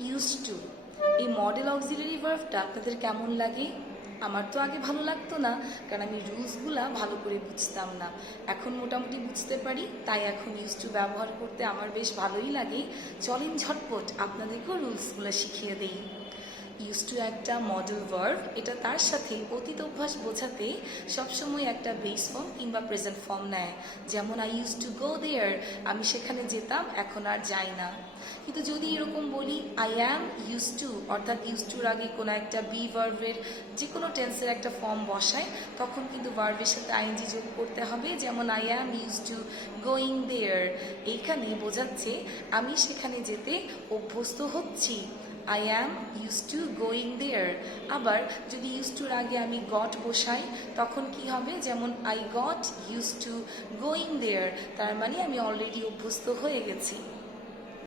Use to এই model auxiliary ভার্ভটা আপনাদের কেমন লাগে? আমার তো আগে ভালো লাগতো না, কারণ আমি রুলসগুলা ভালো করে বুঝতাম না। এখন মোটামুটি বুঝতে পারি, তাই এখন ইউজ টু ব্যবহার করতে আমার বেশ ভালোই লাগে। চলেন ঝটপট আপনাদেরকেও রুলসগুলো শিখিয়ে দেই। ইউজ টু একটা মডেল ভার্ভ এটা তার সাথে অতীত অভ্যাস বোঝাতে সবসময় একটা বেস ফর্ম কিংবা প্রেজেন্ট ফর্ম নেয়। যেমন I use to go there আমি সেখানে যেতাম, এখন আর যাই না। কিন্তু যদি এরকম বলি আই অ্যাম ইউজ টু অর্থাৎ ইউজ টুর আগে কোনো একটা বি ভার্ভের যে কোনো টেন্সের একটা ফর্ম বসায়, তখন কিন্তু ভার্ভের সাথে আইএনজি যোগ করতে হবে। যেমন I am use to going there এইখানে বোঝাচ্ছে, আমি সেখানে যেতে অভ্যস্ত হচ্ছি। I am use to going there আবার যদি ইউজ টুর আগে আমি গট বসাই, তখন কি হবে? যেমন I got use to going there তার মানে আমি অলরেডি অভ্যস্ত হয়ে গেছি।